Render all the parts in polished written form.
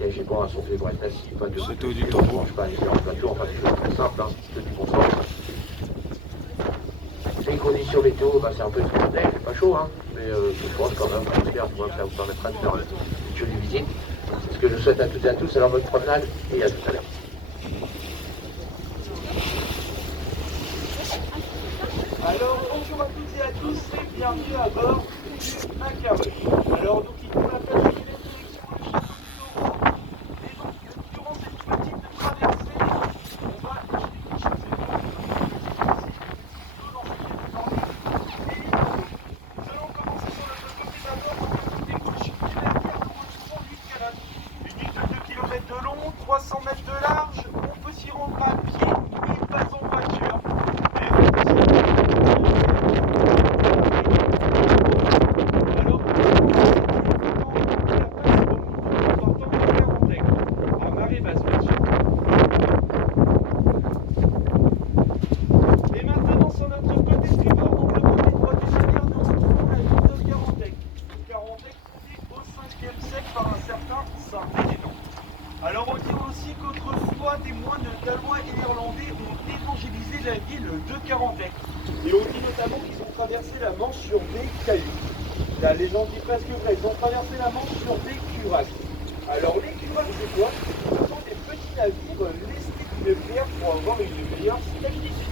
siège est bon, son fait pour être assis, pas de... C'était au du tambour. Pas aller faire en plateau, enfin des choses très simples, hein, que du bon sens. Les conditions météo, bah, c'est un peu de neige, c'est pas chaud, hein, mais je pense quand même, j'espère que ça vous permettra de faire une jolie visite. C'est ce que je souhaite à toutes et à tous, alors bonne promenade et à tout à l'heure. Alors bonjour à toutes et à tous et bienvenue à bord du Macabre. Alors nous quittons la plage de Villette direction le château de Taureau. Et donc durant cette petite traversée, on va expliquer chaque séquence plutôt dans ce qui est parlé des lignes. Nous allons commencer sur notre côté d'abord dans le côté gauche du navire. Nous retrouvons l'île Canal. Une île de 2 km de long, 300 mètres de large. On peut s'y rendre à pied et pas en voiture. Alors on dit aussi qu'autrefois des moines gallois et néerlandais ont évangélisé la ville de Carantec. Et on dit notamment qu'ils ont traversé la Manche sur des cailloux. La légende dit presque vraie, ils ont traversé la Manche sur des curacs. Alors les curacs c'est quoi? Ce sont des petits navires lestés d'une pierre pour avoir une meilleure stabilité.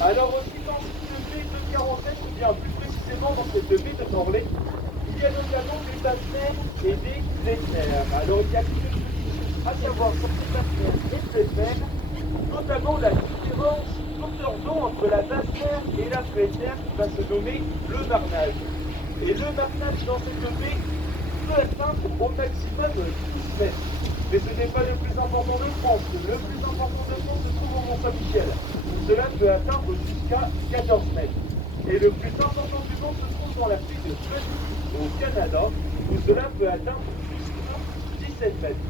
Alors aussi dans cette baie de Carantec, ou bien plus précisément dans cette baie de Morlaix, il y a notamment des basses-mers et des plaines-mers. Alors il y a quelques choses à savoir sur ces basses-mers et plaines-mers, notamment la différence d'hauteur d'eau entre la basse-mer et la plaine-mer qui va se nommer le marnage. Et le marnage dans cette baie peut atteindre au maximum 12 mètres. Mais ce n'est pas le plus important de France. Le plus important de France se trouve au Mont-Saint-Michel. Cela peut atteindre jusqu'à 14 mètres. Et le plus important du monde se trouve dans la pluie de Pacifique au Canada, où cela peut atteindre jusqu'à 17 mètres.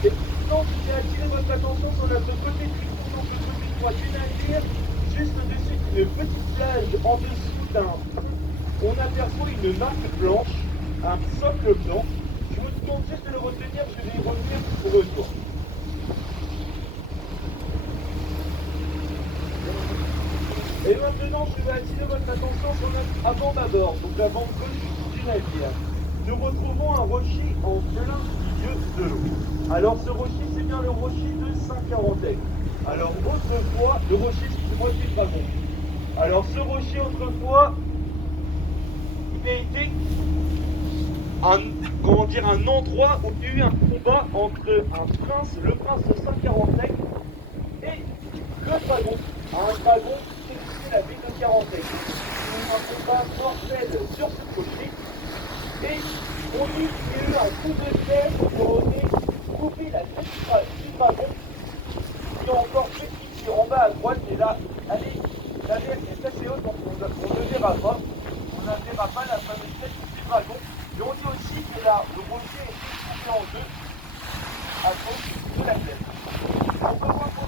Et maintenant, je vais attirer votre attention sur notre côté tricot, donc le côté droit du navire, juste au-dessus d'une petite plage, en dessous d'un pont, on aperçoit une marque blanche, un socle blanc. Je vous demande juste de le retenir, je vais y revenir au retour. Et maintenant, je vais attirer votre attention sur notre avant-bâbord, donc la bande gauche du navire. Nous retrouvons un rocher en plein milieu de l'eau. Alors ce rocher, c'est bien le rocher de Saint-Carantec. Alors autrefois, le rocher, excusez-moi, du dragon. Alors ce rocher, autrefois, il a été un endroit où il y a eu un combat entre un prince, le prince de Saint-Carantec, et le dragon. Un dragon qui sécurisait la ville de Carantec. Un combat mortel sur ce rocher. Et on dit qu'il y a eu un coup de fer pour couper la tête du dragon, qui est encore petite en bas à droite. Et là, allez, la tête est assez haute, donc on ne verra pas. On ne verra pas la fameuse tête du dragon. Et on dit aussi que là, le rocher est coupé en deux à cause de la tête. On peut voir qu'on